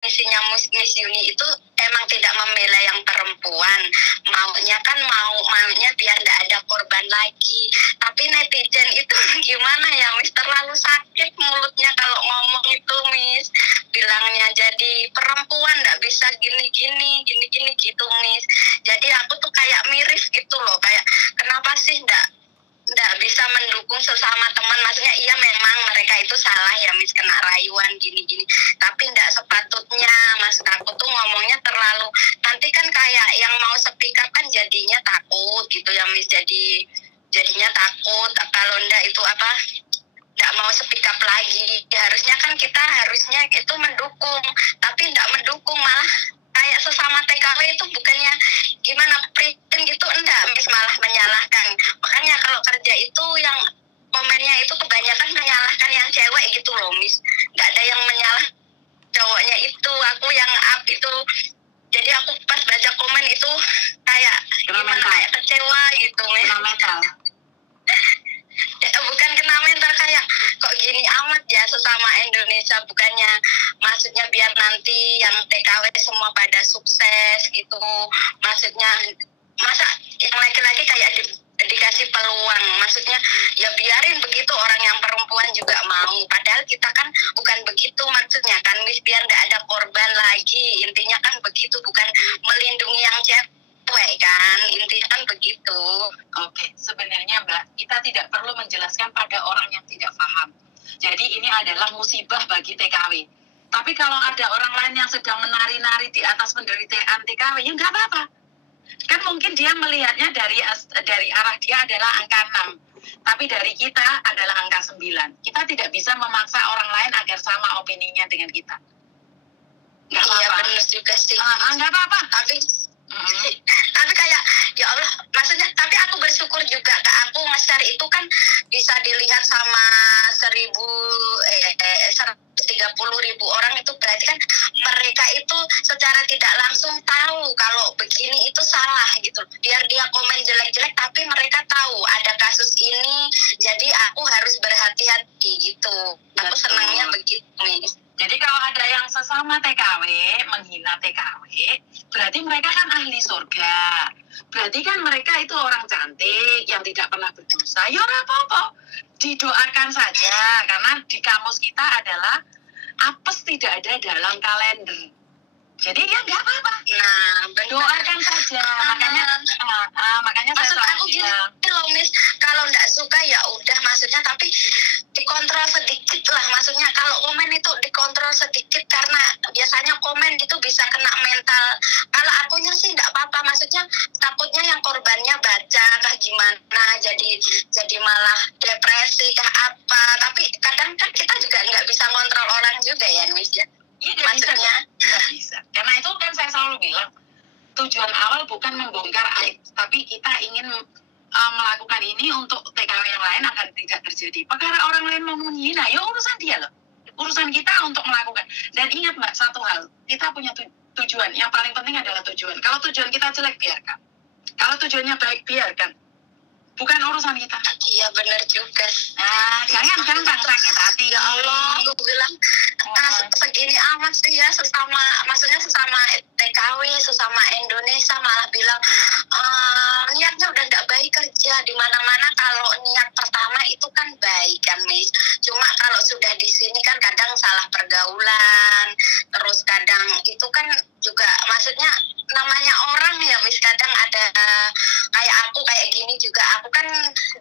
misinya Miss Yuni itu emang tidak membela yang perempuan, maunya biar tidak ada korban lagi. Tapi netizen itu gimana ya Miss, terlalu sakit mulutnya kalau ngomong itu Miss, bilangnya jadi perempuan tidak bisa gini gitu Miss. Jadi aku tuh kayak miris gitu loh, kayak kenapa sih tidak bisa mendukung sesama teman. Maksudnya iya memang mereka itu salah ya Miss, kena rayuan gini tapi tidak sepatutnya. Maksud aku tuh ngomongnya terlalu, nanti kan kayak yang mau speak up kan jadinya takut gitu ya Miss, jadinya takut kalau ndak itu apa, nggak mau speak up lagi. Harusnya kan kita itu mendukung, tapi nggak mendukung, malah kayak sesama TKW itu bukannya gimana prihatin gitu, enggak Miss, malah menyalahkan. Makanya kalau kerja itu yang komennya itu kebanyakan menyalahkan yang cewek gitu loh Miss, nggak ada yang menyalah cowoknya itu. Aku yang up itu, jadi aku pas baca komen itu kayak gimana, kayak kecewa gitu Miss. Kena mental. Bukan kena mental, kayak kok gini amat ya sesama Indonesia, bukannya maksudnya biar nanti yang TKW semua pada sukses gitu. Maksudnya masa yang laki-laki kayak dikasih peluang, maksudnya ya biarin begitu orang yang perempuan juga mau, padahal kita kan bukan begitu maksudnya kan Miss, biar nggak ada korban lagi, intinya kan begitu, bukan melindungi yang cewek kan, intinya kan begitu. Oke, sebenarnya Mbak, kita tidak perlu menjelaskan pada orang yang tidak paham. Jadi ini adalah musibah bagi TKW. Tapi kalau ada orang lain yang sedang menari-nari di atas penderitaan TKW, ya nggak apa-apa. Kan mungkin dia melihatnya dari arah dia adalah angka 6. Tapi dari kita adalah angka 9. Kita tidak bisa memaksa orang lain agar sama opininya dengan kita. Nggak apa-apa. Iya benar juga sih. Nggak apa-apa. Tapi kayak ya Allah, maksudnya tapi aku bersyukur juga, Kak, aku nge-share itu kan bisa dilihat sama 130.000 orang, itu berarti kan mereka itu secara tidak langsung tahu kalau begini itu salah gitu. Biar dia komen jelek-jelek tapi mereka tahu ada kasus ini, jadi aku harus berhati-hati gitu. Aku senangnya begitu nih. Jadi kalau ada yang sesama TKW menghina TKW, berarti mereka kan ahli surga. Berarti kan mereka itu orang cantik yang tidak pernah berdosa. Ya ora apa-apa, didoakan saja, karena di kamus kita adalah apes tidak ada dalam kalender. Jadi ya nggak apa-apa. Nah, doakan saja. Makanya maksud saya aku gini loh Miss, kalau nggak suka ya udah, maksudnya tapi dikontrol sedikit lah. Maksudnya kalau komen itu dikontrol sedikit, karena biasanya komen itu bisa kena mental. Kalau akunya sih nggak apa-apa, maksudnya takutnya yang korbannya baca kah gimana, jadi malah depresi kah apa. Tapi kadang kan kita juga nggak bisa ngontrol orang juga ya Miss ya. Iya, maksudnya nggak bisa. Karena itu kan saya selalu bilang, tujuan awal bukan membongkar aib, tapi kita ingin melakukan ini untuk TKW yang lain agar tidak terjadi. Perkara orang lain mau menghina, ya urusan dia loh. Urusan kita untuk melakukan. Dan ingat Mbak, satu hal, kita punya tujuan. Yang paling penting adalah tujuan. Kalau tujuan kita jelek, biarkan. Kalau tujuannya baik, biarkan. Bukan urusan kita. Iya benar juga. Jangan gampang sakit hati. Ya Allah, aku bilang segini amat sih ya, maksudnya sesama TKW, sesama Indonesia, malah bilang niatnya udah nggak baik kerja di mana-mana. Kalau niat pertama itu kan baik kan Miss, cuma kalau sudah di sini kan kadang salah pergaulan, terus kadang itu kan juga maksudnya namanya orang ya Miss, kadang ada kayak aku kayak gini juga. Aku kan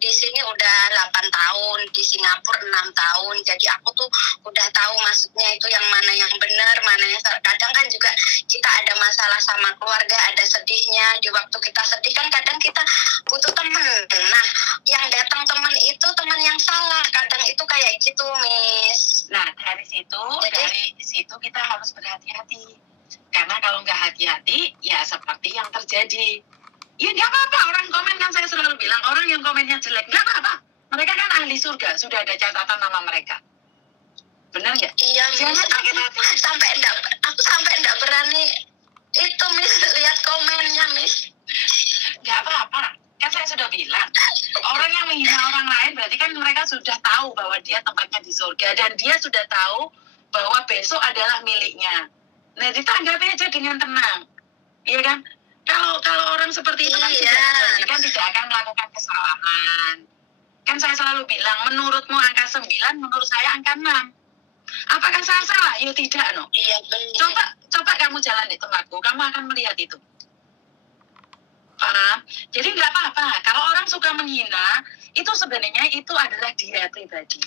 di sini udah 8 tahun, di Singapura 6 tahun, jadi aku tuh udah tahu maksudnya itu yang mana yang benar, mana yang salah. Kadang kan juga kita ada masalah sama keluarga, ada sedihnya. Di waktu kita sedih kan kadang kita butuh temen. Nah, yang datang temen itu teman yang salah, kadang itu kayak gitu Miss. Nah, dari situ kita harus berhati-hati. Karena kalau nggak hati-hati, ya seperti yang terjadi. Ya nggak apa-apa, orang komen kan saya selalu bilang, orang yang komennya jelek, nggak apa-apa. Mereka kan ahli surga, sudah ada catatan nama mereka. Benar nggak? Iya Miss, aku sampai nggak berani itu Miss, lihat komennya Miss. Nggak apa-apa, kan saya sudah bilang, orang yang menghina orang lain berarti kan mereka sudah tahu bahwa dia tempatnya di surga, dan dia sudah tahu bahwa besok adalah miliknya. Nah, ditanggapi aja dengan tenang. Iya kan? Kalau orang seperti itu kan kan tidak akan melakukan kesalahan. Kan saya selalu bilang, menurutmu angka 9, menurut saya angka 6. Apakah saya salah? Ya tidak, no. Iya, benar. Coba kamu jalan di tempatku, kamu akan melihat itu. Paham? Jadi nggak apa-apa. Kalau orang suka menghina, itu sebenarnya itu adalah dia pribadi.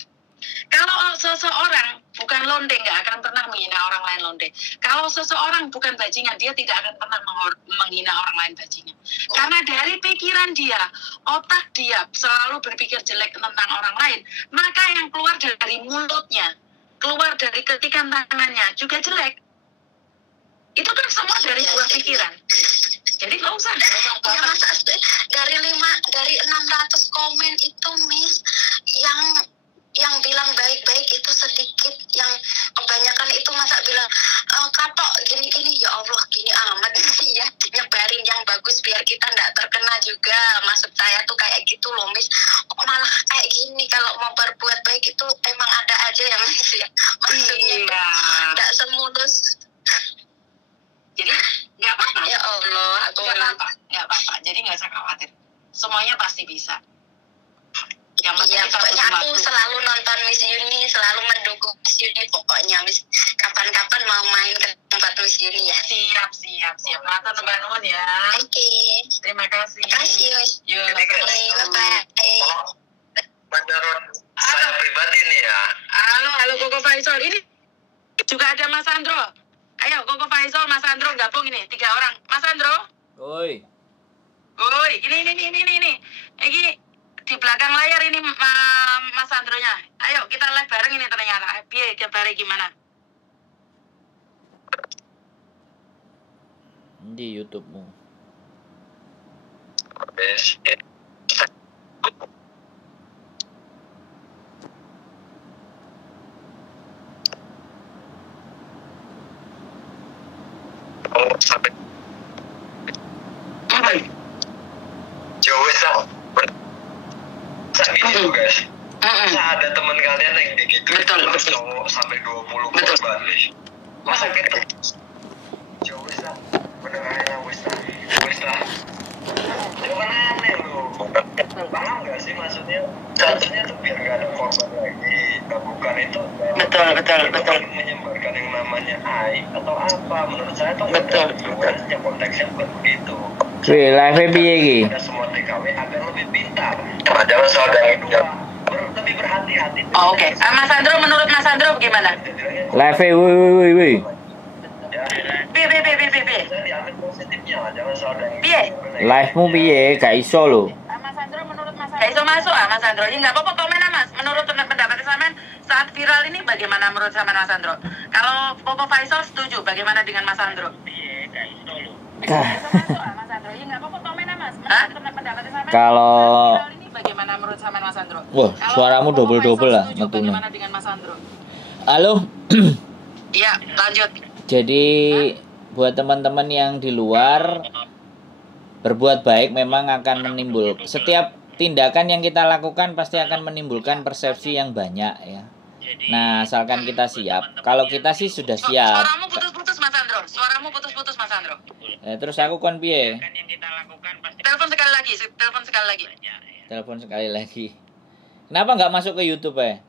Kalau seseorang bukan londe, nggak akan pernah menghina orang lain londe. Kalau seseorang bukan bajingan, dia tidak akan pernah menghina orang lain bajingan. Karena dari pikiran dia, otak dia selalu berpikir jelek tentang orang lain, maka yang keluar dari mulutnya, keluar dari ketikan tangannya juga jelek. Itu kan semua dari buah pikiran. Jadi nggak usah. Ya, masa dari 600 komen itu, Miss, yang bilang baik-baik itu sedikit, yang kebanyakan itu masa bilang kapok gini-gini, ya Allah gini amat ya, nyebarin yang bagus biar kita nggak terkena juga. Maksud saya tuh kayak gitu loh, Miss. Kok malah kayak gini? Kalau mau berbuat baik itu emang ada aja ya, Miss ya. Maksudnya nggak semulus. Jadi nggak apa-apa. Ya Allah, aku nggak apa-apa. Jadi nggak usah khawatir. Semuanya pasti bisa. Yang iya, pokoknya aku selalu nonton Miss Yuni, selalu mendukung Miss Yuni. Pokoknya Miss, kapan-kapan mau main ke tempat Miss Yuni ya. Siap. Matur Mbak Nun ya. Oke. Terima kasih. Terima kasih, Miss. Yuk, Bye-bye. Menurut saya pribadi nih ya. Halo Koko Faisal. Ini juga ada Mas Andro. Ayo Koko Faisal, Mas Andro gabung ini 3 orang. Mas Andro. Oi, ini. Ini di belakang layar ini Mas Andronya. Ayo kita live bareng ini ternyata. Biar gambarnya gimana? di YouTube-mu. Yes. Sampai jauh gitu guys. Ada teman kalian yang gitu. Betul. Cowok sampai 20 korban nih. Masa kita jauh lah. Mendengarnya wis lah. Jangan aneh loh. Paham nggak sih maksudnya? Seharusnya tuh biar nggak ada korban lagi. Bukan itu. Betul. Menyebarkan yang namanya aib atau apa? Menurut saya tuh betul. Bukannya konteksnya bukan begitu. Wih, live piye iki? Pada semua TKW agar lebih pintar. Padahal soal dari lebih berhati-hati. Oh, oke. Mas Andro, menurut Mas Andro bagaimana? Live wih. Piye. Saya diambil positifnya lah, jangan soal dari. Piye? Live-mu piye? Gak iso lho. Mas Andro, menurut Mas Andro. Gak iso masuk Mas Andro. Ya nggak apa-apa komen Mas. Menurut pendapat sampean saat viral ini bagaimana menurut sampean Mas Andro? Kalau Koko Faisal setuju, bagaimana dengan Mas Andro? Piye, gak iso lho. Mas Andro, ya nggak apa-apa komen Mas. Menurut pendapat sampean. Kalau Viral ini bagaimana menurut sampean Mas Andro? wah, suaramu double lah metune. metune. Bagaimana dengan Mas Andro? Halo. Iya, lanjut. Jadi buat teman-teman yang di luar, berbuat baik memang akan menimbulkan, setiap tindakan yang kita lakukan pasti akan menimbulkan persepsi yang banyak ya. Nah, asalkan kita siap. Kalau kita sih sudah siap. Suaramu putus-putus Mas Andro. Terus aku kon piye? Telepon sekali lagi. Kenapa nggak masuk ke YouTube ya?